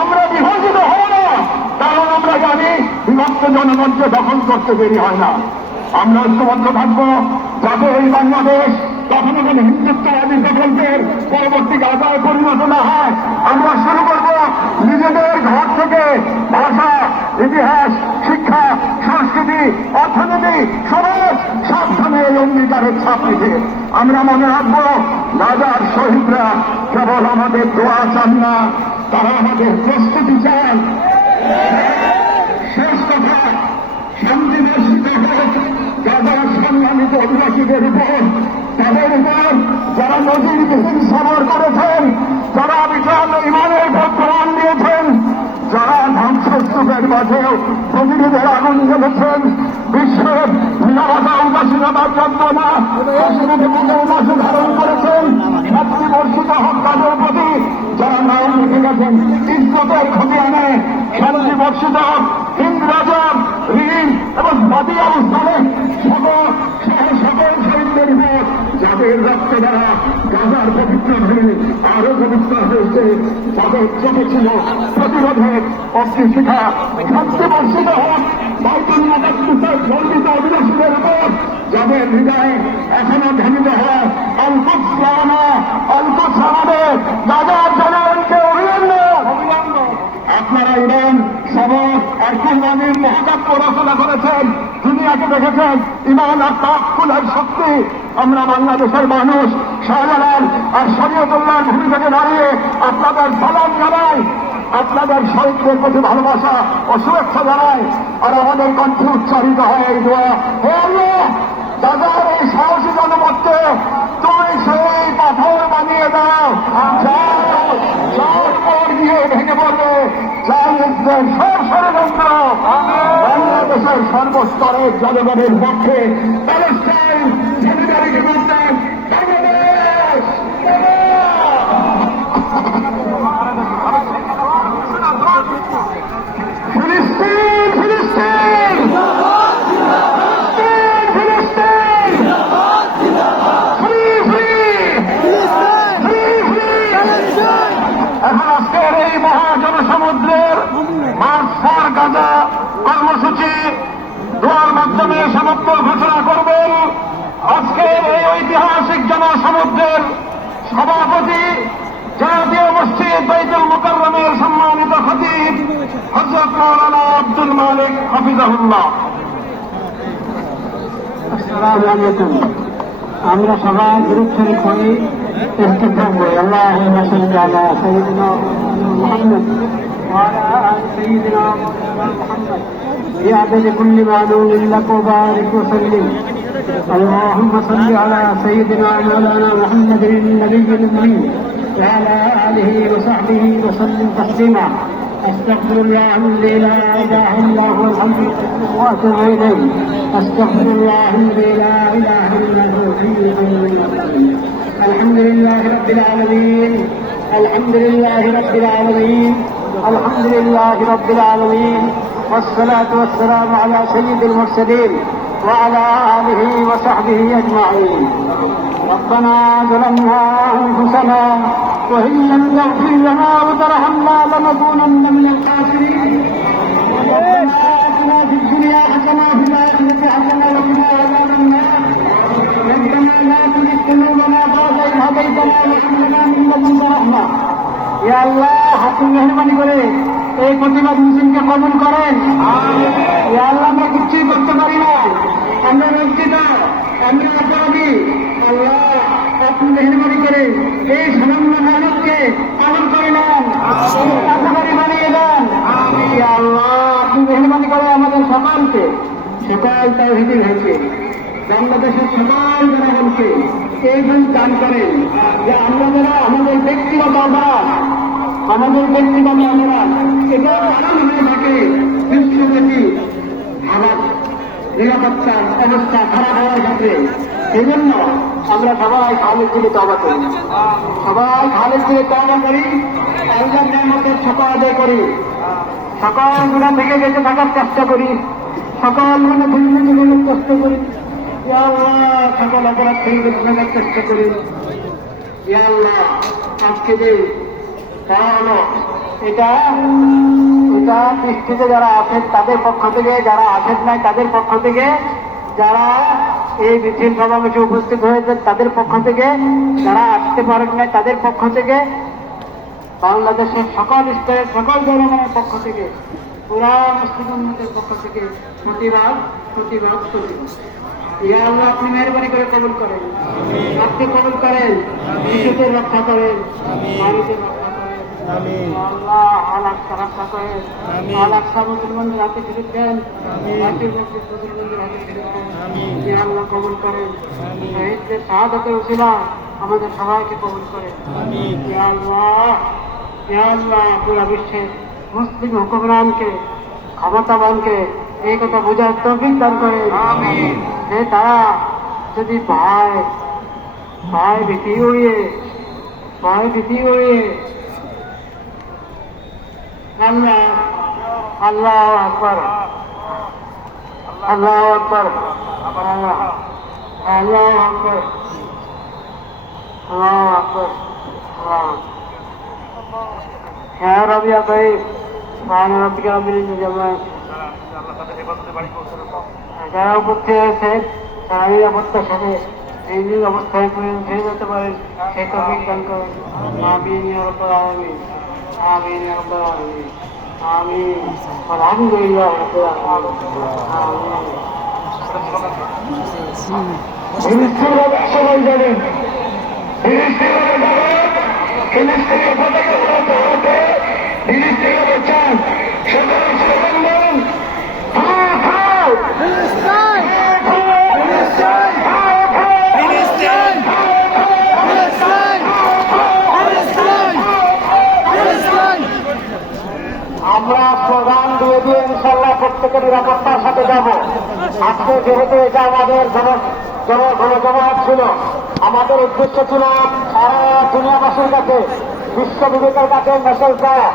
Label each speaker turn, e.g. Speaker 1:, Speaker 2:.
Speaker 1: আমরা বিভাজিত হব না। কারণ আমরা জানি বিভক্ত জনগণকে দখল করতে দেরি হয় না। আমরা ঐক্যবদ্ধ থাকব, যাতে এই বাংলাদেশ কখনো কোনো হিন্দুত্ববাদী প্রকল্পের পরবর্তী গাজায় পরিণত না হয়। আমরা শুরু করব নিজেদের ঘর থেকে। ভাষা, ইতিহাস, শিক্ষা, সংস্কৃতি, অর্থনীতি, সমাজ, সাবধানে এই অঙ্গীকারের ছাপ রেখে। আমরা মনে রাখব রাজার শহীদরা কেবল আমাদের দোয়া চান না, তারা আমাদের প্রস্তুতি চান শেষ কথা, শান্তি বর্ষিত হোক গাজার সংগ্রামিত অধিবাসীদের উপর, তাদের উপর যারা নজিরবিহীন সবর করেছেন, যারা বিশাল ইমানের প্রমাণ দিয়েছেন, যারা ধ্বংসস্তূপের মাঝেও প্রতিনিধিদের আগুন জ্বেলেছেন, বিশ্বের নিরাপত্তা উদাসীনতার যন্ত্রণা ধারণ করেছেন। মাতৃবর্ষিত হত্যাদের প্রতি যারা নাম লিখে গেছেন ইজ্জতের ক্ষতি আনে শান্তি বর্ষিত হিন্দ রাজা ঋণ এবং বাদী অবস্থানে সকল সকল শহীদদের যাদের রক্ত দ্বারা গাজার পবিত্র ভূমি আরও পবিত্র হয়েছে। তাদের চোখে ছিল প্রতিরোধের অগ্নিশিখা শান্তি বর্ষিত হোক বাইতুল মাদাসের বর্ণিত অধিবাসীদের উপর যাদের হৃদয়ে এখনও ধ্বনিত হয় অল্প স্লামা অল্প সামাদের গাজার জনগণকে অভিনন্দন অভিনন্দন আপনারা ইরান সবক কুরবানির মহাকাব্য রচনা করেছেন দুনিয়াকে দেখেছেন, ইমান আর তাকুলের শক্তি। আমরা বাংলাদেশের মানুষ, শাহজালাল আর শরীয়তুল্লাহর ভূমি থেকে দাঁড়িয়ে আপনাদের সালাম জানাই, আপনাদের শহীদদের প্রতি ভালোবাসা ও শুভেচ্ছা জানাই, আর আমাদের কণ্ঠে উচ্চারিত হয় এই দোয়া। হে দাদার এই সাহসী জনপদকে তুমি সেই পাথর বানিয়ে দাও, যার যার উপর গিয়ে ভেঙে পড়বে ষড়যন্ত্র বাংলাদেশের সর্বস্তরের জনগণের পক্ষে প্যালেস্টাইন জমিদারিকে ফ্রি এখন আজকের এই মহাজনসমুদ্রের ফর গাজা দোয়ার মাধ্যমে সমাপ্তর ঘোষণা করবেন আজকের এই ঐতিহাসিক জনসমুদ্রের সভাপতি জাতীয় মসজিদ বাইতুল মুকররমের সম্মানিত খতিব হজরত মৌলানা আব্দুল মালিক হাফিজাহুল্লাহ।
Speaker 2: আমরা সবাই গ্রুপ শরীফ হয়ে সাল্লি আলা সাইয়্যিদিনা মুহাম্মদ ওয়া আলা আলি قيادة كل معلوم لك وبارك وسلم. اللهم صل على سيدنا مولانا محمد النبي الأمي وعلى آله وصحبه وسلم تسليما. أستغفر الله الذي لا إله إلا هو الحمد وأتوب إليه. أستغفر الله الذي لا إله إلا هو الحمد لله رب العالمين. الحمد لله رب العالمين. الحمد لله رب العالمين والصلاة والسلام على سيد المرسلين وعلى آله وصحبه أجمعين. ربنا ظلمنا أنفسنا وإن لم تغفر لنا وترحمنا لنكونن من الخاسرين. ربنا آتنا في الدنيا حسنة وفي الآخرة حسنة মেহরবানি করে এই প্রতিবাদ মিছিলকে কবুল করেন। আল্লাহ আমরা কিছুই করতে পারি না। আমরা লজ্জিত আমরা অপরাধী আল্লাহ আপনি মেহরবানি করে এই সামান্য মানবকে পালন করে নেন। কাছাকাছি বানিয়ে দেন। আল্লাহ আপনি মেহরবানি করে আমাদের সকালকে সকাল তার হিদিন হয়েছে। বাংলাদেশের সকল জনগণকে এই গুণ দান করেন। যে আমরা যারা আমাদের ব্যক্তিগত অপরাধ আমাদের ব্যক্তিগত অপরাধ, এটা কারণ হয়ে থাকে বিশ্বব্যাপী আমার নিরাপত্তার অবস্থা খারাপ হওয়ার ক্ষেত্রে। এই জন্য আমরা সবাই খালের দিকে তবা করি। সবাই খালের দিকে তবা করি আল্লাহ নিয়ামতের সকল আদায় করি। সকল গুণা থেকে বেঁচে থাকার চেষ্টা করি। সকাল গুণে ভিন্ন জীবনের চেষ্টা করি। সকল অপরাধ থেকে চেষ্টা করি। আজকে যে এটা এটা দৃষ্টিতে যারা আছেন তাদের পক্ষ থেকে যারা আছেন নাই তাদের পক্ষ থেকে যারা এই মিছিল সমাবেশে উপস্থিত হয়েছেন তাদের পক্ষ থেকে যারা আসতে পারেন নাই তাদের পক্ষ থেকে বাংলাদেশের সকল স্তরের সকল জনগণের পক্ষ থেকে পুরা মুসলিমদের পক্ষ থেকে প্রতিবাদ প্রতিবাদ প্রতিবাদ। ইয়া আল্লাহ আপনি মেহরবানি করে কবুল করেন। আপনি কবুল করেন শিশুদের রক্ষা করেন নারীদের রক্ষা করেন আল্লাহ হাতে দেন হাতে দেন আল্লাহ কবুল করেন শহীদদের শাহাদতের আমাদের সবাইকে কবুল করেন আল্লাহ আল্লাহ পুরা বিশ্বের মুসলিম হুকুমরানকে ক্ষমতাবানকে এই কথা বোঝার তৌফিক দান করে যে তারা যদি ভয় ভয় ভীতি উড়িয়ে ভয় ভীতি উড়িয়ে আমরা আল্লাহ আকবর। আল্লাহ আকবর। আল্লাহ আল্লাহ আকবর। আল্লাহ আকবর। আল্লাহ হ্যাঁ রবিয়া ভাই মহান রব্বিকা রবির যেমন যারা উপস্থিত হয়েছে, তারা নিরাপত্তার সাথে এই নিজ অবস্থায় ফিরে যেতে পারেন। সেই তফিক দান করেন। মহাবীর আলামিন আমিন ইয়া রাব্বাল আলামিন আমিন আলহামদুলিল্লাহ রাব্বিল আলামিন
Speaker 1: ফিলিস্তিনভাবে সবাই
Speaker 2: দিয়ে দিয়ে ইনশাল্লাহ প্রত্যেকের নিরাপত্তার সাথে যাব। আজকে যেহেতু এটা আমাদের জনজমায়েত ছিল, আমাদের উদ্দেশ্য ছিল সারা দুনিয়াবাসীর কাছে বিশ্ব বিবেকের কাছে মেসেজ দেওয়া।